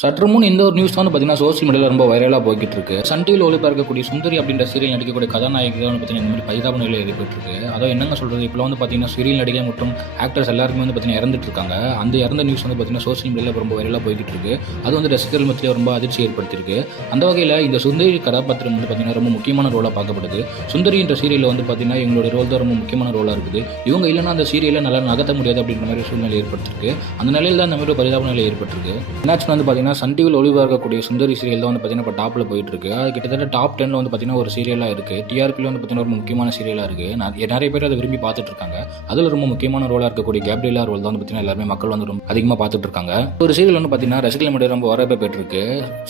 சற்று முன் இந்த ஒரு நியூஸ் தான் பார்த்தீங்கன்னா சோசியல் மீடியாவில் ரொம்ப வைரலாக போய்கிட்டு இருக்கு. சன் டிவியில் ஒளிபரக்கக்கூடிய சுந்தரி அப்படின்ற சீரியல் நடிக்கக்கூடிய கதாநாயகி தான் பார்த்தீங்கன்னா இந்த மாதிரி பரிதாப நிலையில் ஏற்பட்டிருக்கு. அதோ என்னங்க சொல்றது, இப்போ பார்த்தீங்கன்னா சீரியல் நடிகை மற்றும் ஆக்டர்ஸ் எல்லாருமே பார்த்தீங்கன்னா இறந்துட்டு இருக்காங்க. அந்த இறந்த நியூஸ் பார்த்தீங்கன்னா சோசியல் மீடியாவில் ரொம்ப வைரலாக போய்கிட்டு இருக்கு. அது ரசிகர்கள் மத்தியில் ரொம்ப அதிர்ச்சி ஏற்படுத்தியிருக்கு. அந்த வகையில் இந்த சுந்தரி கதாபாத்திரம் பார்த்தீங்கன்னா ரொம்ப முக்கியமான ரோலாக பார்க்கப்படுது. சுந்தரி என்ற சீரியலில் பார்த்தீங்கன்னா இவங்களுடைய ரோல் தான் ரொம்ப முக்கியமான ரோலாக இருக்குது. இவங்க இல்லைன்னா அந்த சீரியலை நல்லா நகர்த்த முடியாது அப்படின்ற மாதிரி சூழ்நிலை ஏற்பட்டிருக்கு. அந்த நிலையில் தான் இந்த மாதிரி பரிதாப நிலை ஏற்பட்டிருக்கு. என்னாச்சுன்னு பார்த்தீங்கன்னா சன் டிவியில் ஒளிபரக்கக்கூடிய சுந்தரி சீரியல் தான் பார்த்தீங்கன்னா இப்போ டாப்பில் போயிட்டு இருக்கு. அது கிட்டத்தட்ட டாப் 10 பார்த்தீங்கன்னா ஒரு சீரியலாக இருக்கு. டிஆர்பியில் பார்த்தீங்கன்னா ஒரு முக்கியமான சீரியலாக இருக்கு. நிறைய பேர் அதை விரும்பி பார்த்துட்டு இருக்காங்க. அதில் ரொம்ப முக்கியமான ரோலாக இருக்கக்கூடிய கேப்ரியலா ரோல் தான் பார்த்தீங்கன்னா எல்லாருமே மக்கள் ரொம்ப அதிகமாக பார்த்துட்டு இருக்காங்க. ஒரு சீரியல் பார்த்தீங்கன்னா ரசிகர்கள் மத்தியில் ரொம்ப வரவேற்பு பெற்றிருக்கு.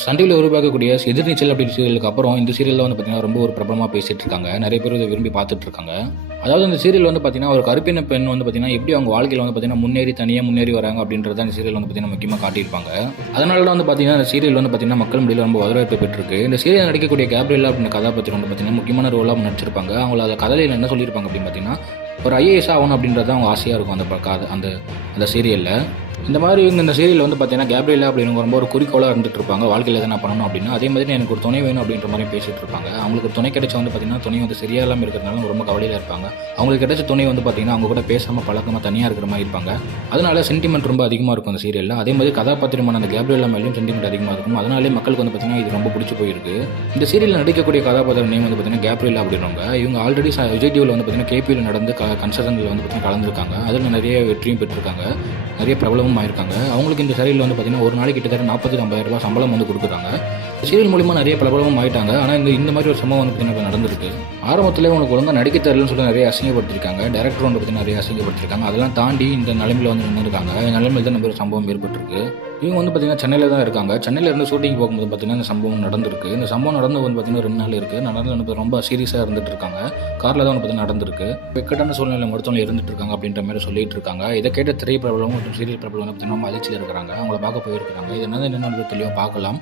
சன் டிவியில் ஒளிபரக்கக்கூடிய எதிர்நீச்சல் அப்படி சீரியலுக்கு அப்புறம் இந்த சீரியல் பார்த்தீங்கன்னா ரொம்ப ஒரு பிரபலமாக பேசிட்டு இருக்காங்க. நிறைய பேர் இதை விரும்பி பார்த்துட்டு இருக்காங்க. அதாவது இந்த சீரியல் பார்த்தீங்கன்னா ஒரு கருப்பின பெண் பார்த்தீங்கன்னா எப்படி அவங்க வாழ்க்கையில் பார்த்தீங்கன்னா தனியாக முன்னேறி வராங்க அப்படின்றத இந்த சீரியல் பார்த்தீங்கன்னா முக்கியமாக காட்டியிருப்பாங்க. அதனால தான் பார்த்தீங்கன்னா இந்த சீரியல் பார்த்தீங்கன்னா மக்கள் முடியல ரொம்ப வரவேற்பு பெற்றிருக்கு. இந்த சீரியல் நடிக்கக்கூடிய கேப்ரியலா அப்படின்ற கதாபாத்திரம் பார்த்தீங்கன்னா முக்கியமான ரோலாக நடிச்சிருப்பாங்க. அவங்கள அந்த கதையில் என்ன சொல்லியிருப்பாங்க அப்படின்னு பார்த்தீங்கன்னா ஒரு IAS ஆகணும் அப்படின்றது அவங்க ஆசையாக இருக்கும் அந்த சீரியலில். இந்த மாதிரி இவங்க இந்த சீரியல் பார்த்தீங்கன்னா கேப்ரியலா அப்படின்னு ரொம்ப ஒரு குறிக்கோளாக இருந்துட்டு இருப்பாங்க. வாழ்க்கையில் எதனா பண்ணணும் அப்படின்னா அதே மாதிரி எனக்கு ஒரு துணை வேணும் அப்படின்ற மாதிரி பேசிட்டு இருப்பாங்க. அவங்களுக்கு துணை கிடைச்ச பார்த்தீங்கன்னா துணை சரியா இல்லாமல் இருக்கிறதுனால ரொம்ப கவலையில் இருப்பாங்க. அவங்களுக்கு கிடைச்ச துணை பார்த்தீங்கன்னா அவங்க கூட பேசாமல் பழக்கமாக தனியாக இருக்கிற மாதிரி இருப்பாங்க. அதனால சென்டிமெண்ட் ரொம்ப அதிகமாக இருக்கும் அந்த சீரியலில். அதே மாதிரி கதாபாத்திரமான அந்த கேப்ரியலா மேலேயும் சென்டிமெண்ட் அதிகமாக இருக்கும். அதனாலே மக்களுக்கு பார்த்தீங்கன்னா இது ரொம்ப பிடிச்சி போயிருக்கு. இந்த சீரியலில் நடிக்கக்கூடிய கதாபாத்திரம் நேம் பார்த்தீங்கன்னா கேப்ரியலா அப்படின்றவங்க. இவங்க ஆல்ரெடி விஜய் டிவியில் பார்த்தீங்கன்னா KPயில் நடந்து கன்சல்டன்ட்ல பார்த்தீங்கன்னா கலந்துருக்காங்க. அதில் நிறைய வெற்றியும் பெற்றிருக்காங்க. நிறைய பிரபலமும் ஆயிருக்காங்க. அவங்களுக்கு இந்த சீரியல் பார்த்தீங்கன்னா ஒரு நாளைக்கு கிட்டத்தட்ட 40,000 ரூபாய் சம்பளம் கொடுக்குறாங்க. சீரியல் மூலிமா நிறைய பிரபலமும் ஆயிட்டாங்க. ஆனால் இந்த மாதிரி ஒரு சம்பவம் பார்த்தீங்கன்னா நடந்திருக்கு. ஆரம்பத்தில் உனக்கு ஒழுங்காக நடிக்க தெரியலன்னு சொல்லி நிறைய அசிங்கப்படுத்திருக்காங்க. டேரக்டர் பார்த்தீங்கன்னா நிறைய அசிங்கப்படுத்திருக்காங்க. அதெல்லாம் தாண்டி இந்த நிலைமையில் நின்றுருக்காங்க. நிலைமையில் தான் ஒரு சம்பவம் ஏற்பட்டிருக்கு. இவங்க பார்த்தீங்கன்னா சென்னையில் தான் இருக்காங்க. சென்னையில் இருந்து ஷூட்டிங் போகும்போது பார்த்தீங்கன்னா இந்த சம்பவம் நடந்திருக்கு. இந்த சம்பவம் நடந்து பார்த்தீங்கன்னா 2 நாள் இருக்குது. நடந்து ரொம்ப சீரியஸாக இருந்துட்டு இருக்காங்க. காரில் தான் பார்த்தீங்கன்னா நடந்திருக்கு. இக்கட்டான சூழ்நிலை மருத்துவமனை இருந்துட்டு இருக்காங்க அப்படின்ற மாதிரி சொல்லிட்டு இருக்காங்க. இதை கேட்ட திரை பிரபலமும் மற்றும் சீரியல் பிரபலம் பார்த்தீங்கன்னா ரொம்ப அதிர்ச்சியில் இருக்கிறாங்க. அவங்கள பார்க்க போயிருக்கிறாங்க. இது என்ன தெளிவாக பார்க்கலாம்.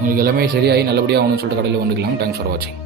உங்களுக்கு எல்லாமே சரியாகி நல்லபடியாக ஆகணும்னு சொல்லிட்டு கடையில் வந்துக்கலாம். தேங்க்ஸ் ஃபார் வாட்சிங்.